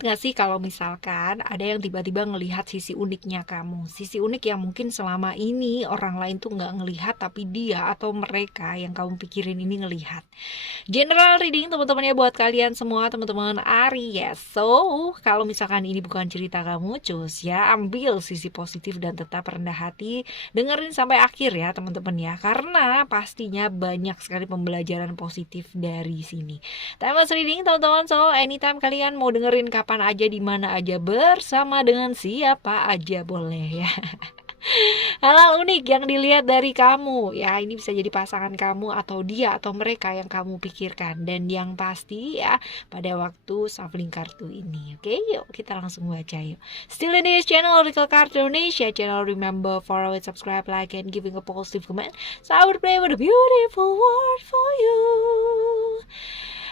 banget gak sih kalau misalkan ada yang tiba-tiba ngelihat sisi uniknya kamu, sisi unik yang mungkin selama ini orang lain tuh nggak ngelihat, tapi dia atau mereka yang kamu pikirin ini ngelihat. General reading teman-teman ya, buat kalian semua teman-teman Aries. So kalau misalkan ini bukan cerita kamu, cus ya, ambil sisi positif dan tetap rendah hati, dengerin sampai akhir ya teman-teman ya, karena pastinya banyak sekali pembelajaran positif dari sini. Timeless reading teman-teman, so anytime kalian mau dengerin kapan aja, di mana aja, bersama dengan siapa aja boleh ya. Hal unik yang dilihat dari kamu ya, ini bisa jadi pasangan kamu atau dia atau mereka yang kamu pikirkan. Dan yang pasti ya, pada waktu shuffling kartu ini. Oke, yuk kita langsung baca yuk. Still in this channel Oracle Card Indonesia channel, remember follow it, subscribe, like, and giving a positive comment, so I would play with a beautiful word for you.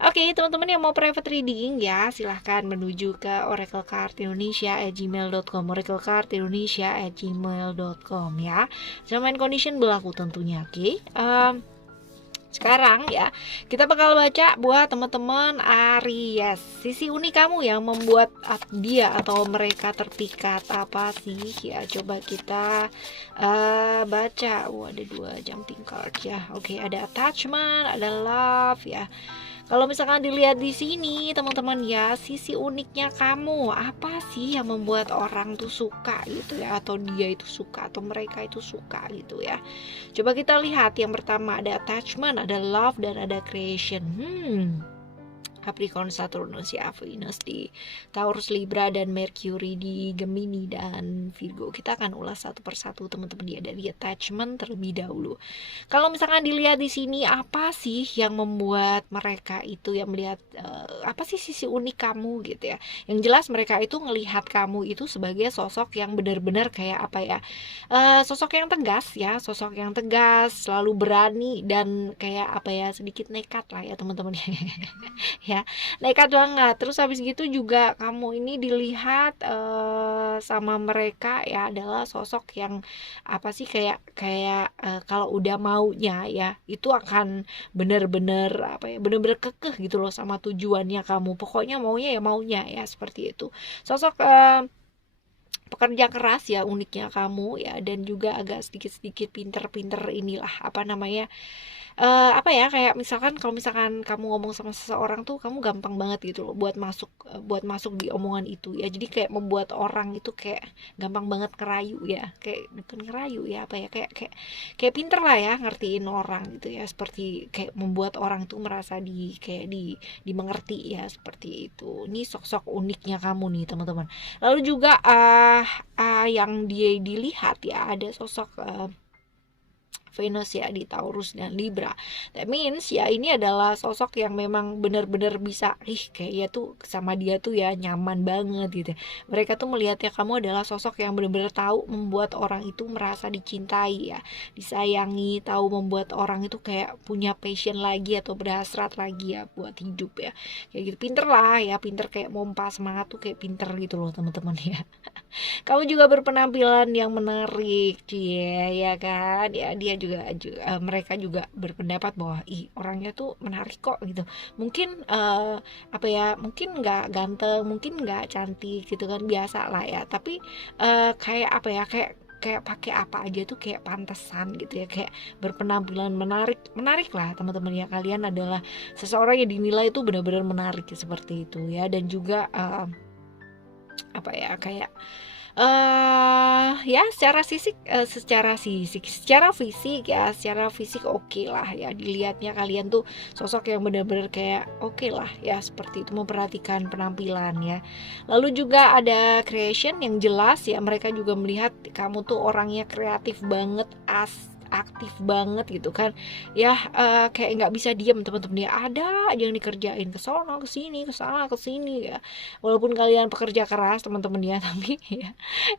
Oke, teman-teman yang mau private reading ya, silahkan menuju ke oraclecardindonesia@gmail.com, oraclecardindonesia@gmail.com ya. Terms and condition berlaku tentunya, oke? Sekarang ya, kita bakal baca buat teman-teman Aries. Sisi unik kamu yang membuat dia atau mereka terpikat apa sih ya? Coba kita baca. Ada 2 jumping card ya. Oke, ada attachment, ada love ya. Kalau misalkan dilihat di sini teman-teman ya, sisi uniknya kamu apa sih yang membuat orang tuh suka gitu ya, atau dia itu suka, atau mereka itu suka gitu ya. Coba kita lihat, yang pertama ada attachment, ada love, dan ada creation. Capricorn, Saturnus ya, Venus di Taurus, Libra, dan Mercury di Gemini dan Virgo. Kita akan ulas satu persatu teman-teman ya, dari attachment terlebih dahulu. Kalau misalkan dilihat di sini, apa sih yang membuat mereka itu yang melihat apa sih sisi unik kamu gitu ya. Yang jelas mereka itu ngelihat kamu itu sebagai sosok yang benar-benar kayak apa ya, sosok yang tegas ya, sosok yang tegas, selalu berani, dan kayak apa ya, sedikit nekat lah ya teman-teman ya, nekat banget. Terus habis gitu juga kamu ini dilihat sama mereka ya, adalah sosok yang apa sih, kayak kalau udah maunya ya, itu akan bener-bener apa ya, bener-bener kekeh gitu loh sama tujuannya kamu. Pokoknya maunya ya maunya ya, seperti itu. Sosok pekerja keras ya, uniknya kamu ya, dan juga agak sedikit-sedikit pinter-pinter inilah apa namanya, apa ya, kayak misalkan kalau misalkan kamu ngomong sama seseorang tuh, kamu gampang banget gitu loh buat masuk di omongan itu ya. Jadi kayak membuat orang itu kayak gampang banget ngerayu ya, kayak bukan ngerayu ya, apa ya, kayak pinter lah ya ngertiin orang gitu ya, seperti kayak membuat orang tuh merasa dimengerti ya, seperti itu. Ini sosok uniknya kamu nih teman-teman. Lalu juga yang dia dilihat ya, ada sosok Venus ya di Taurus dan Libra. That means ya, ini adalah sosok yang memang benar-benar bisa kayaknya tuh sama dia tuh ya nyaman banget gitu. Mereka tuh melihatnya kamu adalah sosok yang benar-benar tahu membuat orang itu merasa dicintai ya, disayangi, tahu membuat orang itu kayak punya passion lagi atau berhasrat lagi ya buat hidup ya. Kayak gitu, pinter lah ya, pinter kayak mompa semangat tuh, kayak pinter gitu loh teman-teman ya. Kamu juga berpenampilan yang menarik, ya kan? Ya, dia juga mereka juga berpendapat bahwa orangnya tuh menarik kok gitu. Mungkin apa ya? Mungkin nggak ganteng, mungkin nggak cantik gitu kan, biasa lah ya. Tapi kayak apa ya? Kayak pakai apa aja tuh kayak pantesan gitu ya, kayak berpenampilan menarik lah teman-teman ya. Kalian adalah seseorang yang dinilai itu benar-benar menarik ya, seperti itu ya. Dan juga apa ya, kayak ya secara fisik ya, secara fisik oke lah ya, dilihatnya kalian tuh sosok yang benar-benar kayak oke lah ya, seperti itu, memperhatikan penampilan ya. Lalu juga ada creation, yang jelas ya mereka juga melihat kamu tuh orangnya kreatif banget, aktif banget gitu kan ya, kayak nggak bisa diam teman-teman ya, ada aja yang dikerjain, ke sono ke sini, ke sana ke sini ya. Walaupun kalian pekerja keras teman-teman ya, tapi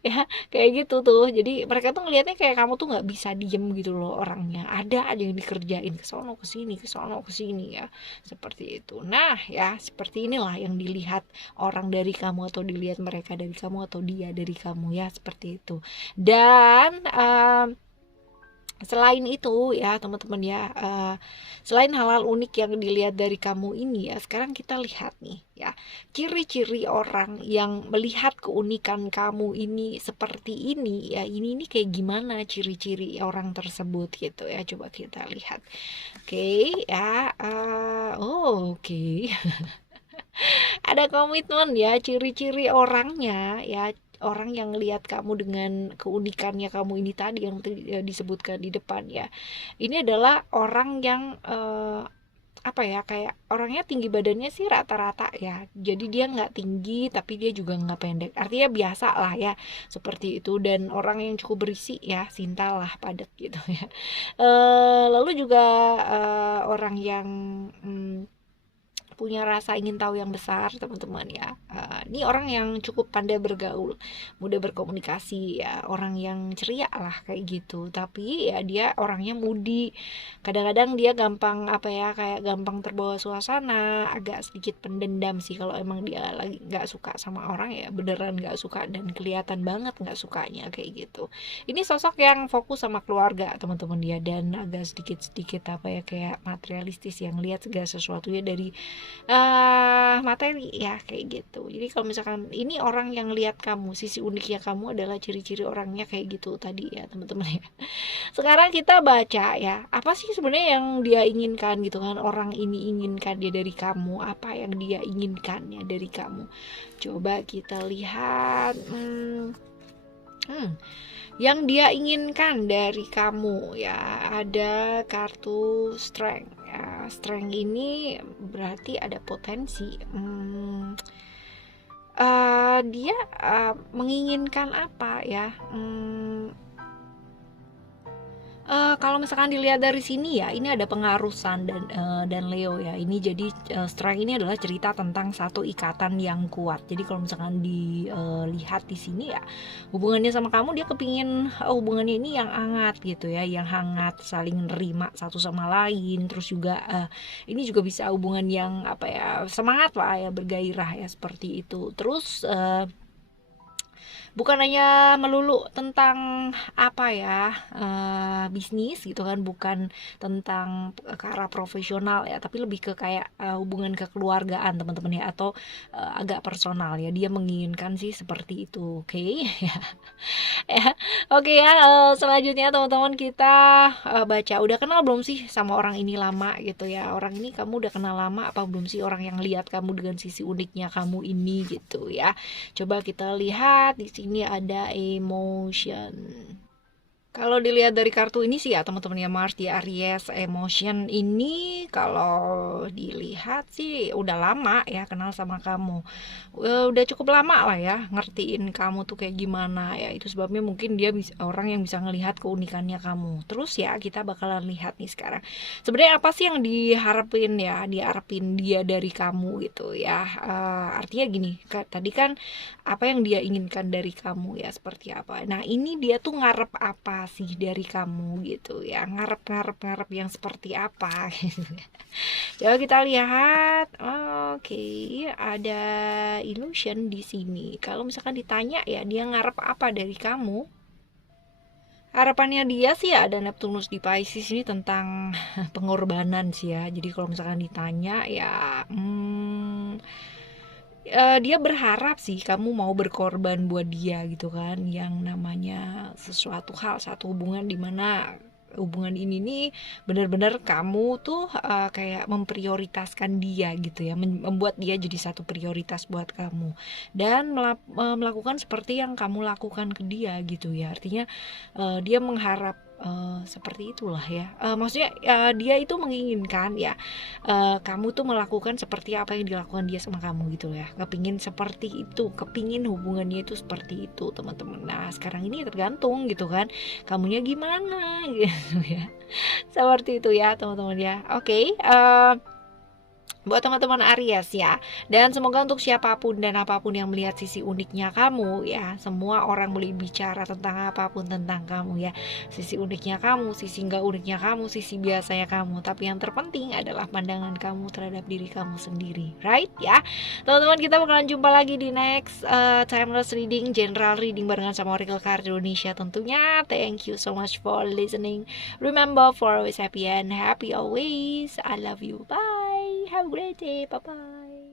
ya kayak gitu tuh. Jadi mereka tuh ngelihatnya kayak kamu tuh nggak bisa diem gitu loh orangnya, ada aja yang dikerjain, ke sono ke sini, ke sono ke sini ya, seperti itu. Nah ya, seperti inilah yang dilihat orang dari kamu, atau dilihat mereka dari kamu, atau dia dari kamu ya, seperti itu. Dan Selain itu ya teman-teman ya, selain hal-hal unik yang dilihat dari kamu ini ya, sekarang kita lihat nih ya, ciri-ciri orang yang melihat keunikan kamu ini seperti ini ya, ini kayak gimana ciri-ciri orang tersebut gitu ya, coba kita lihat. Oke ya, oke. Ada komitmen ya, ciri-ciri orangnya ya, orang yang lihat kamu dengan keunikannya kamu ini tadi yang disebutkan di depan ya, ini adalah orang yang apa ya, kayak orangnya tinggi badannya sih rata-rata ya, jadi dia nggak tinggi tapi dia juga nggak pendek, artinya biasa lah ya seperti itu, dan orang yang cukup berisi ya, sintal lah, padat gitu ya. Lalu juga orang yang punya rasa ingin tahu yang besar teman-teman ya. Ini orang yang cukup pandai bergaul, mudah berkomunikasi ya, orang yang ceria lah kayak gitu, tapi ya dia orangnya moody, kadang-kadang dia gampang apa ya, kayak gampang terbawa suasana, agak sedikit pendendam sih kalau emang dia lagi nggak suka sama orang ya, beneran nggak suka dan kelihatan banget nggak sukanya kayak gitu. Ini sosok yang fokus sama keluarga teman-teman dia, dan agak sedikit-sedikit apa ya, kayak materialistis, yang lihat segala sesuatunya dari materi ya kayak gitu. Jadi kalau misalkan ini orang yang lihat kamu, sisi uniknya kamu adalah ciri-ciri orangnya kayak gitu tadi ya teman-teman ya. Sekarang kita baca ya, apa sih sebenarnya yang dia inginkan gitu kan, orang ini inginkan dia dari kamu, apa yang dia inginkan ya dari kamu. Coba kita lihat. Yang dia inginkan dari kamu ya, ada kartu strength ya. Strength ini berarti ada potensi. Dia menginginkan apa ya? Kalau misalkan dilihat dari sini ya, ini ada pengaruh Sun dan Leo ya. Ini jadi strength ini adalah cerita tentang satu ikatan yang kuat. Jadi kalau misalkan dilihat di sini ya, hubungannya sama kamu, dia kepingin hubungannya ini yang hangat gitu ya, yang hangat, saling nerima satu sama lain. Terus juga ini juga bisa hubungan yang apa ya, semangat lah ya, bergairah ya, seperti itu. Terus bukan hanya melulu tentang apa ya, bisnis gitu kan, bukan tentang ke arah profesional ya, tapi lebih ke kayak hubungan kekeluargaan teman-teman ya, atau agak personal ya, dia menginginkan sih seperti itu. Oke. Ya. Ya, oke ya, selanjutnya teman-teman kita baca, udah kenal belum sih sama orang ini lama gitu ya, orang ini kamu udah kenal lama apa belum sih, orang yang lihat kamu dengan sisi uniknya kamu ini gitu ya. Coba kita lihat di sini ada emotion. Kalau dilihat dari kartu ini sih ya teman-teman ya, Mars di Aries, emotion ini kalau dilihat sih udah lama ya kenal sama kamu, udah cukup lama lah ya ngertiin kamu tuh kayak gimana ya. Itu sebabnya mungkin dia bisa, orang yang bisa ngelihat keunikannya kamu. Terus ya kita bakalan lihat nih sekarang sebenarnya apa sih yang diharapin dia dari kamu gitu ya. Artinya gini, tadi kan apa yang dia inginkan dari kamu ya, seperti apa. Nah ini dia tuh ngarep apa sih dari kamu gitu ya, ngarep yang seperti apa gitu ya. Coba kita lihat. Oke, ada illusion di sini. Kalau misalkan ditanya ya, dia ngarep apa dari kamu, harapannya dia sih ya, ada Neptunus di Pisces ini tentang pengorbanan sih ya. Jadi kalau misalkan ditanya ya, dia berharap sih kamu mau berkorban buat dia gitu kan, yang namanya sesuatu hal, satu hubungan dimana hubungan ini nih benar-benar kamu tuh kayak memprioritaskan dia gitu ya, membuat dia jadi satu prioritas buat kamu, dan melakukan seperti yang kamu lakukan ke dia gitu ya. Artinya dia mengharap seperti itulah ya, maksudnya dia itu menginginkan ya kamu tuh melakukan seperti apa yang dilakukan dia sama kamu gitu ya, kepingin seperti itu, kepingin hubungannya itu seperti itu teman-teman. Nah sekarang ini tergantung gitu kan, kamunya gimana gitu ya, seperti itu ya teman-teman ya. Oke, buat teman-teman Aries ya. Dan semoga untuk siapapun dan apapun yang melihat sisi uniknya kamu ya, semua orang boleh bicara tentang apapun tentang kamu ya, sisi uniknya kamu, sisi nggak uniknya kamu, sisi biasanya kamu, tapi yang terpenting adalah pandangan kamu terhadap diri kamu sendiri, right ya. Teman-teman, kita bakalan jumpa lagi di next timeless reading, general reading barengan sama Oracle Card Indonesia tentunya. Thank you so much for listening. Remember for always happy and happy always. I love you. Bye. Have a great day. Bye bye.